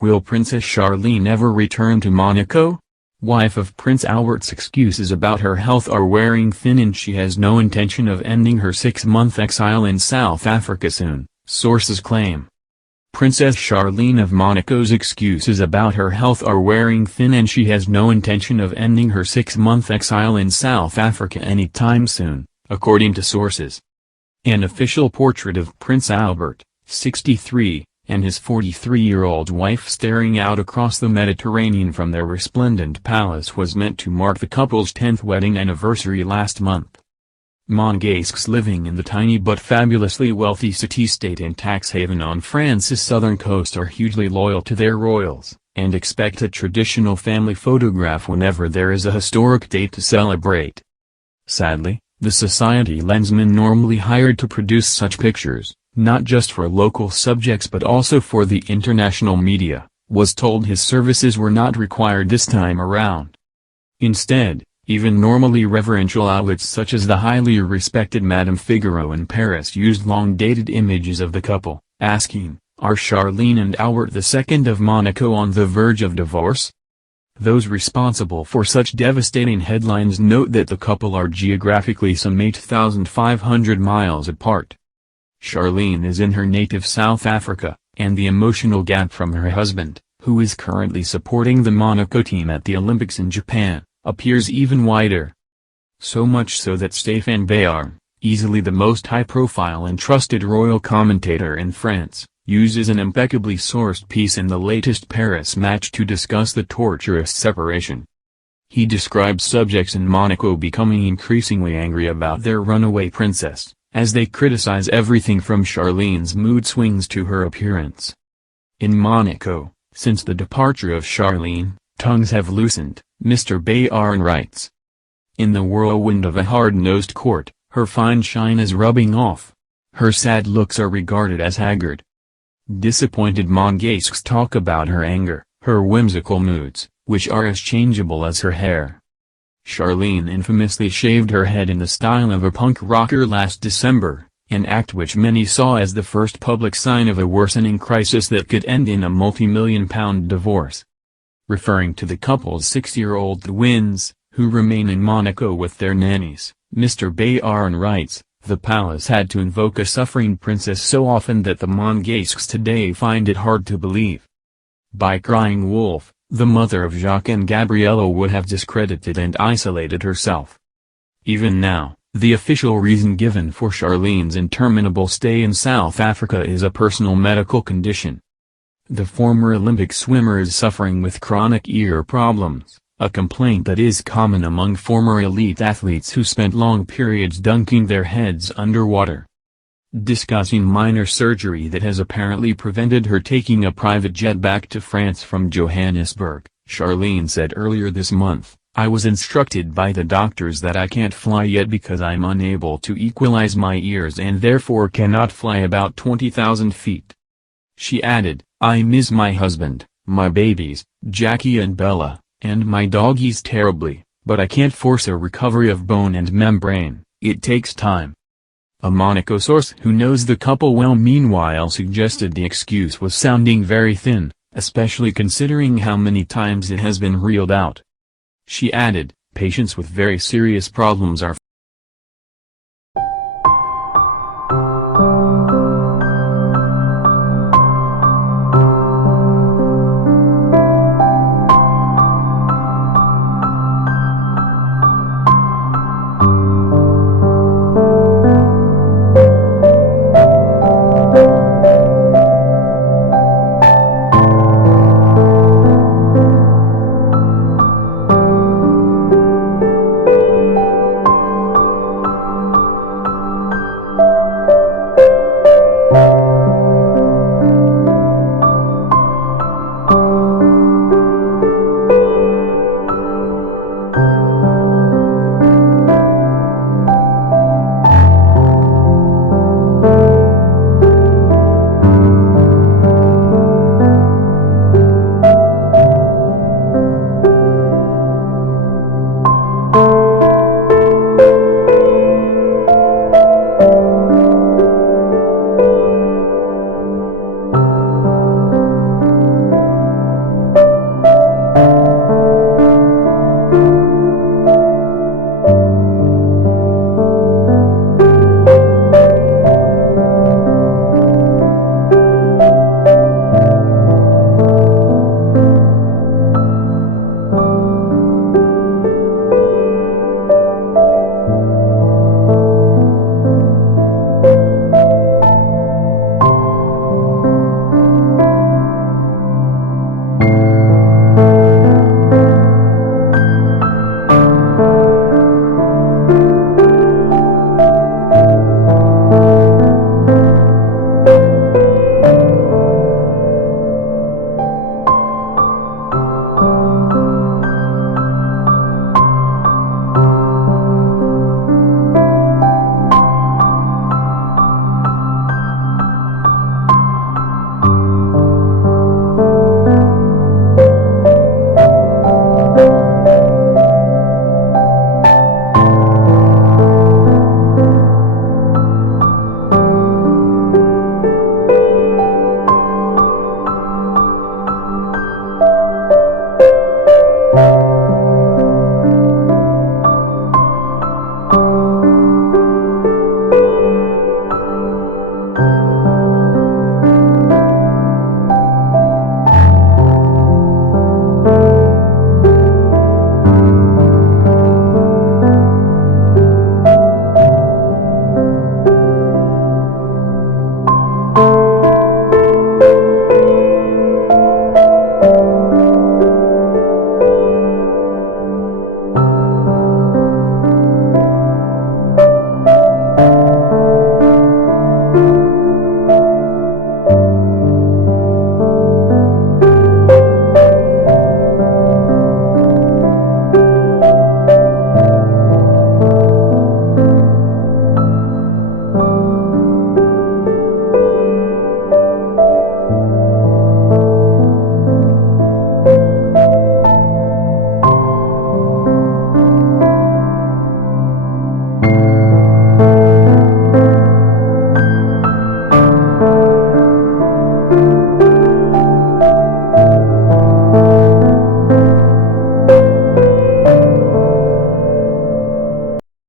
Will Princess Charlene ever return to Monaco? Wife of Prince Albert's excuses about her health are wearing thin and she has no intention of ending her 6-month exile in South Africa soon, sources claim. Princess Charlene of Monaco's excuses about her health are wearing thin and she has no intention of ending her 6-month exile in South Africa anytime soon, according to sources. An official portrait of Prince Albert, 63, and his 43-year-old wife staring out across the Mediterranean from their resplendent palace was meant to mark the couple's 10th wedding anniversary last month. Monégasques living in the tiny but fabulously wealthy city-state and tax haven on France's southern coast are hugely loyal to their royals, and expect a traditional family photograph whenever there is a historic date to celebrate. Sadly, the society lensman normally hired to produce such pictures, not just for local subjects but also for the international media, was told his services were not required this time around. Instead, even normally reverential outlets such as the highly respected Madame Figaro in Paris used long-dated images of the couple, asking, "Are Charlene and Albert II of Monaco on the verge of divorce?" Those responsible for such devastating headlines note that the couple are geographically some 8,500 miles apart. Charlene is in her native South Africa, and the emotional gap from her husband, who is currently supporting the Monaco team at the Olympics in Japan, appears even wider. So much so that Stéphane Bayard, easily the most high-profile and trusted royal commentator in France, uses an impeccably sourced piece in the latest Paris Match to discuss the torturous separation. He describes subjects in Monaco becoming increasingly angry about their runaway princess, as they criticize everything from Charlene's mood swings to her appearance. In Monaco, since the departure of Charlene, tongues have loosened, Mr. Bayard writes. In the whirlwind of a hard-nosed court, her fine shine is rubbing off. Her sad looks are regarded as haggard. Disappointed Monégasques talk about her anger, her whimsical moods, which are as changeable as her hair. Charlene infamously shaved her head in the style of a punk rocker last December, an act which many saw as the first public sign of a worsening crisis that could end in a multi-million-pound divorce. Referring to the couple's 6-year-old twins, who remain in Monaco with their nannies, Mr. Bayard writes, "The palace had to invoke a suffering princess so often that the Monégasques today find it hard to believe. By crying wolf, the mother of Jacques and Gabriella would have discredited and isolated herself." Even now, the official reason given for Charlene's interminable stay in South Africa is a personal medical condition. The former Olympic swimmer is suffering with chronic ear problems, a complaint that is common among former elite athletes who spent long periods dunking their heads underwater. Discussing minor surgery that has apparently prevented her taking a private jet back to France from Johannesburg, Charlene said earlier this month, "I was instructed by the doctors that I can't fly yet because I'm unable to equalize my ears and therefore cannot fly about 20,000 feet." She added, "I miss my husband, my babies, Jackie and Bella, and my doggies terribly, but I can't force a recovery of bone and membrane, it takes time." A Monaco source who knows the couple well meanwhile suggested the excuse was sounding very thin, especially considering how many times it has been reeled out. She added, "Patients with very serious problems are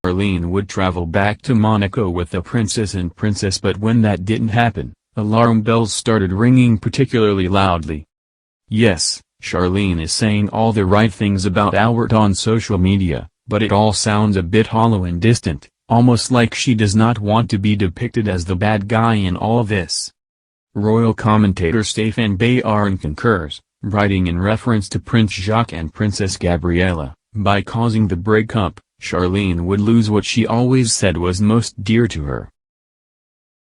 Charlene would travel back to Monaco with the princess and princess, but when that didn't happen, alarm bells started ringing particularly loudly. Yes, Charlene is saying all the right things about Albert on social media, but it all sounds a bit hollow and distant, almost like she does not want to be depicted as the bad guy in all this. Royal commentator Stéphane Bayard concurs, writing in reference to Prince Jacques and Princess Gabriella, by causing the breakup, Charlene would lose what she always said was most dear to her.